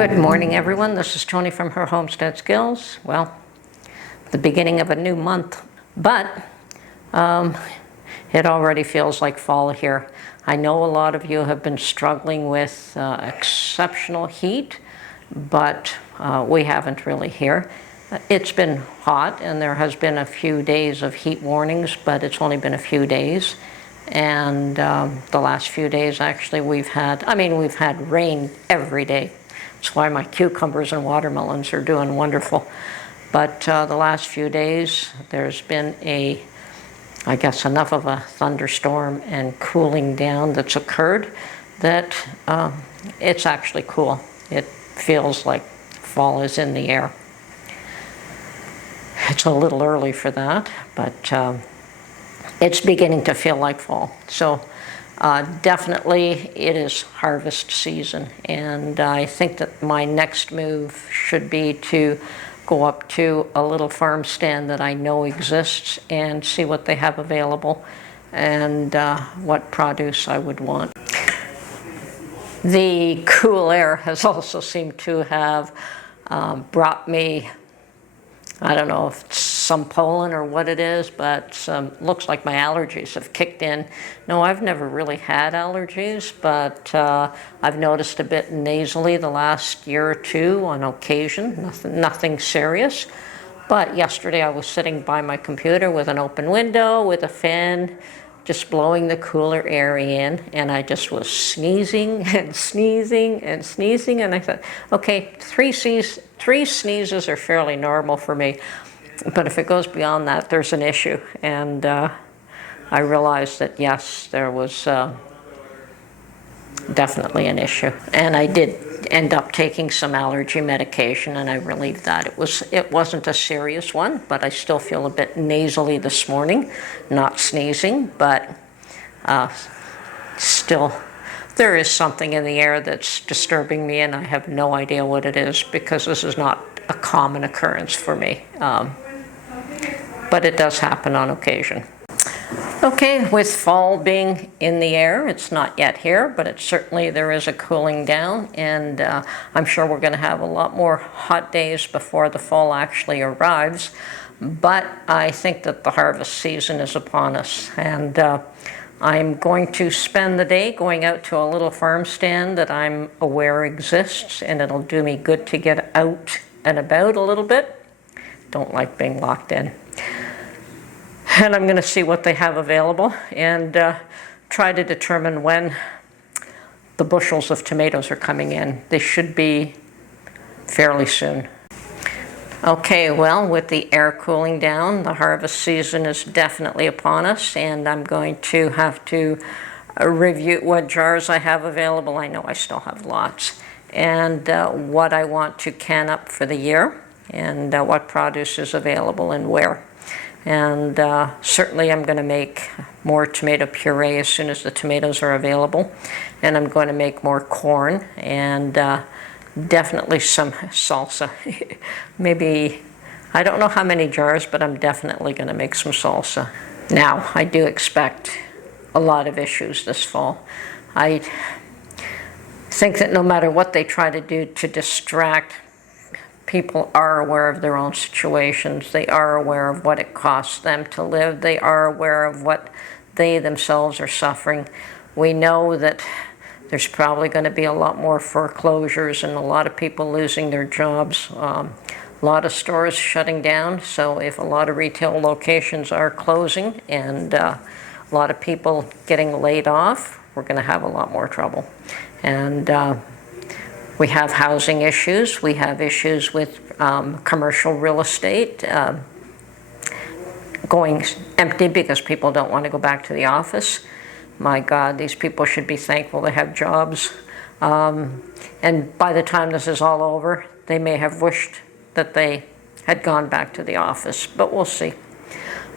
Good morning, everyone. This is Tony from her Homestead Skills. Well, the beginning of a new month, but it already feels like fall here. I know a lot of you have been struggling with exceptional heat, but we haven't really here. It's been hot, and there has been a few days of heat warnings, but it's only been a few days. And the last few days, actually, we've had rain every day. That's why my cucumbers and watermelons are doing wonderful. But the last few days, there's been I guess enough of a thunderstorm and cooling down that's occurred that it's actually cool. It feels like fall is in the air. It's a little early for that, but it's beginning to feel like fall. So definitely it is harvest season, and I think that my next move should be to go up to a little farm stand that I know exists and see what they have available and what produce I would want. The cool air has also seemed to have brought me, I don't know if it's some pollen or what it is, but looks like my allergies have kicked in. No, I've never really had allergies, but I've noticed a bit nasally the last year or two on occasion, nothing serious. But yesterday I was sitting by my computer with an open window, with a fan, just blowing the cooler air in, and I just was sneezing and sneezing and sneezing, and I thought, okay, three sneezes are fairly normal for me, but if it goes beyond that, there's an issue. And I realized that yes, there was definitely an issue, and I did end up taking some allergy medication, and I relieved that. It wasn't a serious one, but I still feel a bit nasally this morning, not sneezing, but still there is something in the air that's disturbing me, and I have no idea what it is because this is not a common occurrence for me, but it does happen on occasion. Okay, with fall being in the air, it's not yet here, but there is a cooling down, and I'm sure we're going to have a lot more hot days before the fall actually arrives. But I think that the harvest season is upon us, and I'm going to spend the day going out to a little farm stand that I'm aware exists, and it'll do me good to get out and about a little bit. Don't like being locked in. And I'm going to see what they have available and try to determine when the bushels of tomatoes are coming in. They should be fairly soon. Okay, well, with the air cooling down, the harvest season is definitely upon us, and I'm going to have to review what jars I have available. I know I still have lots. And what I want to can up for the year, and what produce is available and where. And certainly I'm going to make more tomato puree as soon as the tomatoes are available. And I'm going to make more corn and definitely some salsa. Maybe, I don't know how many jars, but I'm definitely going to make some salsa. Now, I do expect a lot of issues this fall. I think that no matter what they try to do to distract, people are aware of their own situations. They are aware of what it costs them to live. They are aware of what they themselves are suffering. We know that there's probably going to be a lot more foreclosures and a lot of people losing their jobs. A lot of stores shutting down. So if a lot of retail locations are closing and a lot of people getting laid off, we're going to have a lot more trouble. And we have housing issues. We have issues with commercial real estate going empty because people don't want to go back to the office. My God, these people should be thankful they have jobs. And by the time this is all over, they may have wished that they had gone back to the office, but we'll see.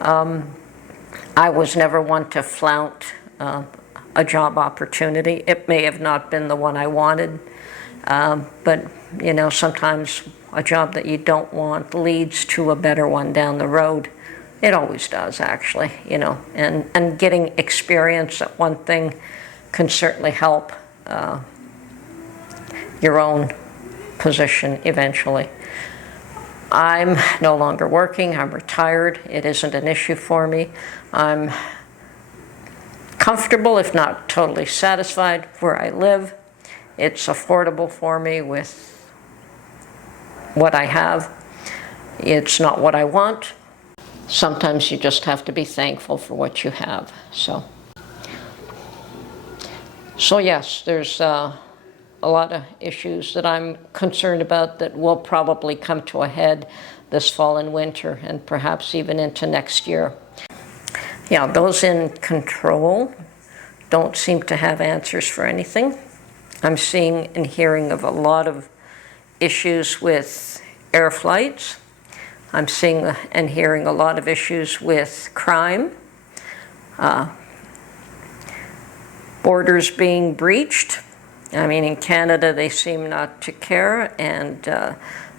I was never one to flout a job opportunity. It may have not been the one I wanted. But, you know, sometimes a job that you don't want leads to a better one down the road. It always does, actually, you know. And getting experience at one thing can certainly help your own position eventually. I'm no longer working. I'm retired. It isn't an issue for me. I'm comfortable, if not totally satisfied, where I live. It's affordable for me with what I have. It's not what I want. Sometimes you just have to be thankful for what you have. So yes, there's a lot of issues that I'm concerned about that will probably come to a head this fall and winter, and perhaps even into next year. Yeah, those in control don't seem to have answers for anything. I'm seeing and hearing of a lot of issues with air flights. I'm seeing and hearing a lot of issues with crime, borders being breached. I mean, in Canada, they seem not to care, and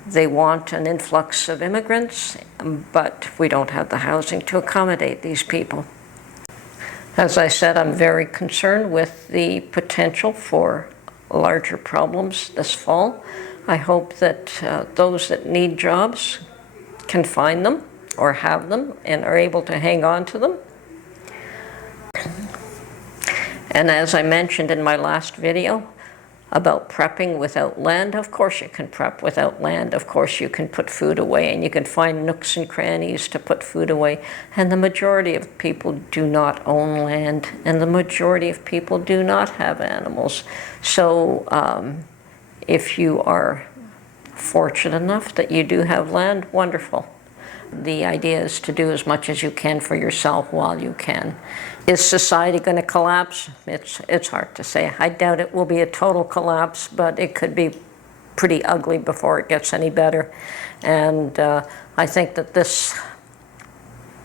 they want an influx of immigrants, but we don't have the housing to accommodate these people. As I said, I'm very concerned with the potential for larger problems this fall. I hope that those that need jobs can find them or have them and are able to hang on to them. And as I mentioned in my last video about prepping without land, of course you can prep without land. Of course you can put food away, and you can find nooks and crannies to put food away. And the majority of people do not own land, and the majority of people do not have animals. So if you are fortunate enough that you do have land, wonderful. The idea is to do as much as you can for yourself while you can. Is society going to collapse? It's hard to say. I doubt it will be a total collapse, but it could be pretty ugly before it gets any better. And I think that this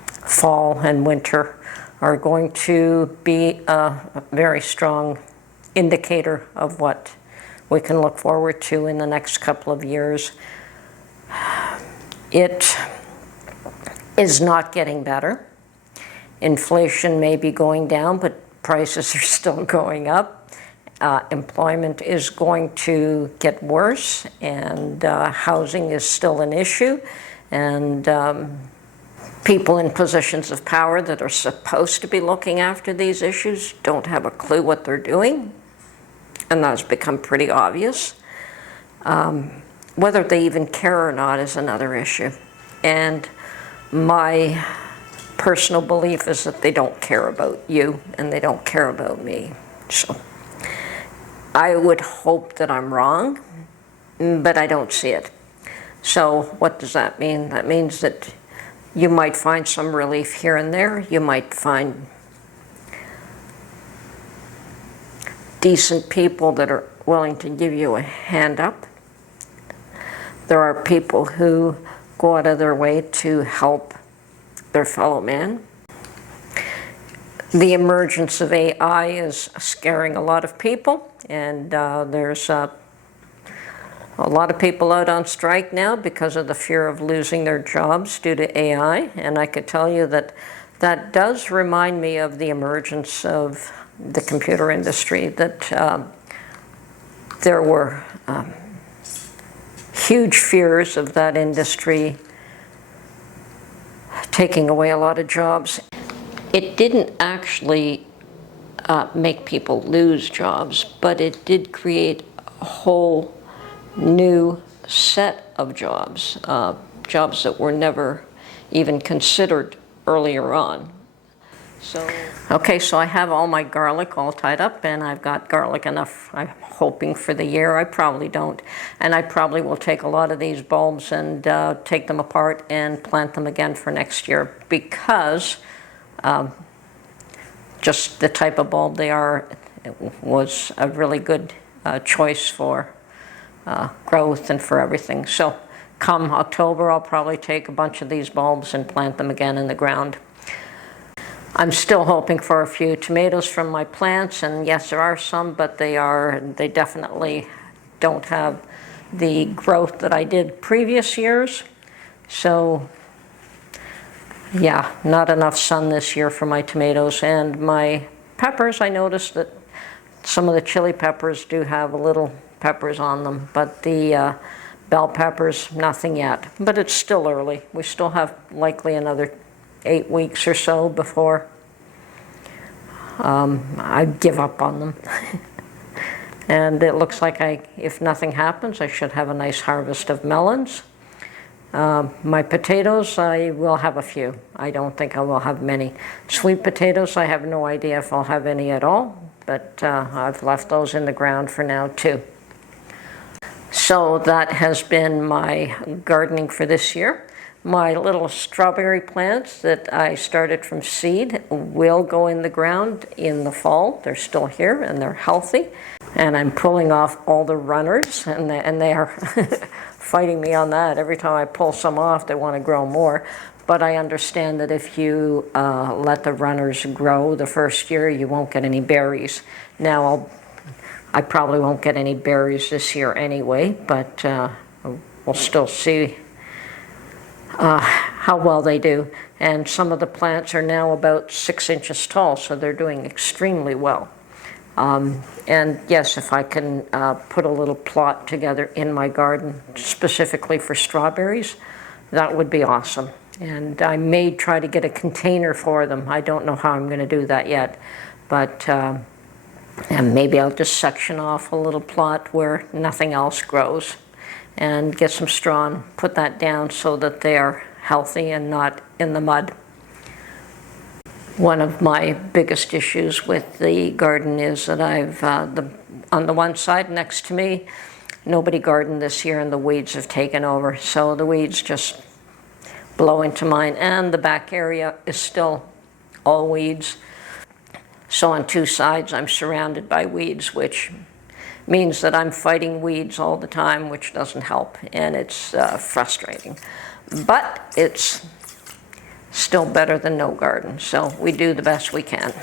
fall and winter are going to be a very strong indicator of what we can look forward to in the next couple of years. It is not getting better. Inflation may be going down, but prices are still going up. Employment is going to get worse, and housing is still an issue. And people in positions of power that are supposed to be looking after these issues don't have a clue what they're doing. And that's become pretty obvious. Whether they even care or not is another issue. And my personal belief is that they don't care about you and they don't care about me. So I would hope that I'm wrong, but I don't see it. So what does that mean? That means that you might find some relief here and there. You might find decent people that are willing to give you a hand up. There are people who go out of their way to help their fellow man. The emergence of AI is scaring a lot of people, and there's a lot of people out on strike now because of the fear of losing their jobs due to AI. And I could tell you that that does remind me of the emergence of the computer industry, that there were huge fears of that industry taking away a lot of jobs. It didn't actually make people lose jobs, but it did create a whole new set of jobs, jobs that were never even considered earlier on. Okay, so I have all my garlic all tied up, and I've got garlic enough, I'm hoping, for the year. I probably don't. And I probably will take a lot of these bulbs and take them apart and plant them again for next year, because just the type of bulb they are, it was a really good choice for growth and for everything. So come October, I'll probably take a bunch of these bulbs and plant them again in the ground. I'm still hoping for a few tomatoes from my plants, and yes, there are some, but they definitely don't have the growth that I did previous years. So yeah, not enough sun this year for my tomatoes. And my peppers, I noticed that some of the chili peppers do have a little peppers on them, but the bell peppers, nothing yet. But it's still early. We still have likely another 8 weeks or so before I give up on them. And it looks like if nothing happens, I should have a nice harvest of melons. My potatoes, I will have a few. I don't think I will have many. Sweet potatoes, I have no idea if I'll have any at all, but I've left those in the ground for now too. So that has been my gardening for this year. My little strawberry plants that I started from seed will go in the ground in the fall. They're still here and they're healthy. And I'm pulling off all the runners, and they are fighting me on that. Every time I pull some off, they want to grow more. But I understand that if you let the runners grow the first year, you won't get any berries. Now, I probably won't get any berries this year anyway, but we'll still see how well they do. And some of the plants are now about 6 inches tall, so they're doing extremely well. And yes, if I can put a little plot together in my garden specifically for strawberries, that would be awesome. And I may try to get a container for them. I don't know how I'm going to do that yet, but and maybe I'll just section off a little plot where nothing else grows and get some straw and put that down so that they are healthy and not in the mud. One of my biggest issues with the garden is that on the one side next to me, nobody gardened this year and the weeds have taken over. So the weeds just blow into mine, and the back area is still all weeds. So on 2 sides I'm surrounded by weeds, which means that I'm fighting weeds all the time, which doesn't help, and it's frustrating. But it's still better than no garden, so we do the best we can.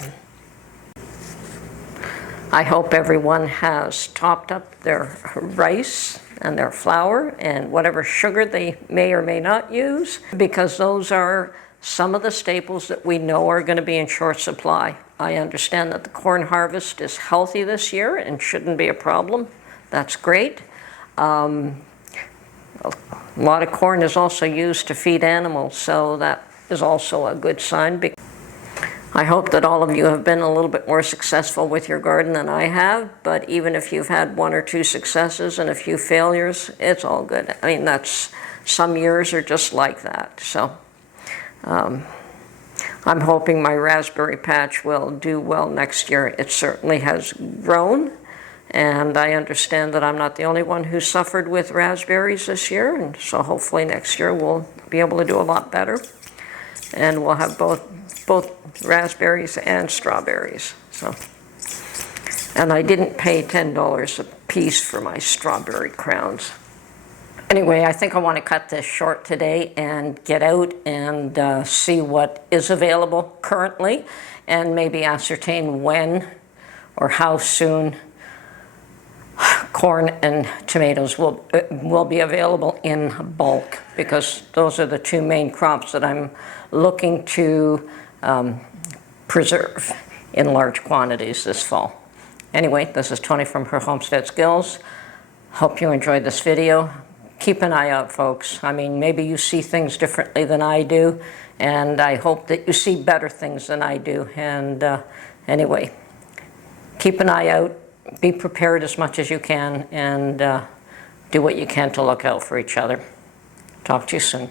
I hope everyone has topped up their rice and their flour and whatever sugar they may or may not use, because those are some of the staples that we know are going to be in short supply. I understand that the corn harvest is healthy this year and shouldn't be a problem. That's great. A lot of corn is also used to feed animals, so that is also a good sign. I hope that all of you have been a little bit more successful with your garden than I have, but even if you've had 1 or 2 successes and a few failures, it's all good. I mean, some years are just like that. So I'm hoping my raspberry patch will do well next year. It certainly has grown, and I understand that I'm not the only one who suffered with raspberries this year, and so hopefully next year we'll be able to do a lot better. And we'll have both raspberries and strawberries. So, and I didn't pay $10 a piece for my strawberry crowns. Anyway, I think I want to cut this short today and get out and see what is available currently, and maybe ascertain when or how soon corn and tomatoes will be available in bulk, because those are the 2 main crops that I'm looking to preserve in large quantities this fall. Anyway, this is Tony from Her Homestead Skills. Hope you enjoyed this video. Keep an eye out, folks. I mean, maybe you see things differently than I do, and I hope that you see better things than I do. And anyway, keep an eye out. Be prepared as much as you can, and do what you can to look out for each other. Talk to you soon.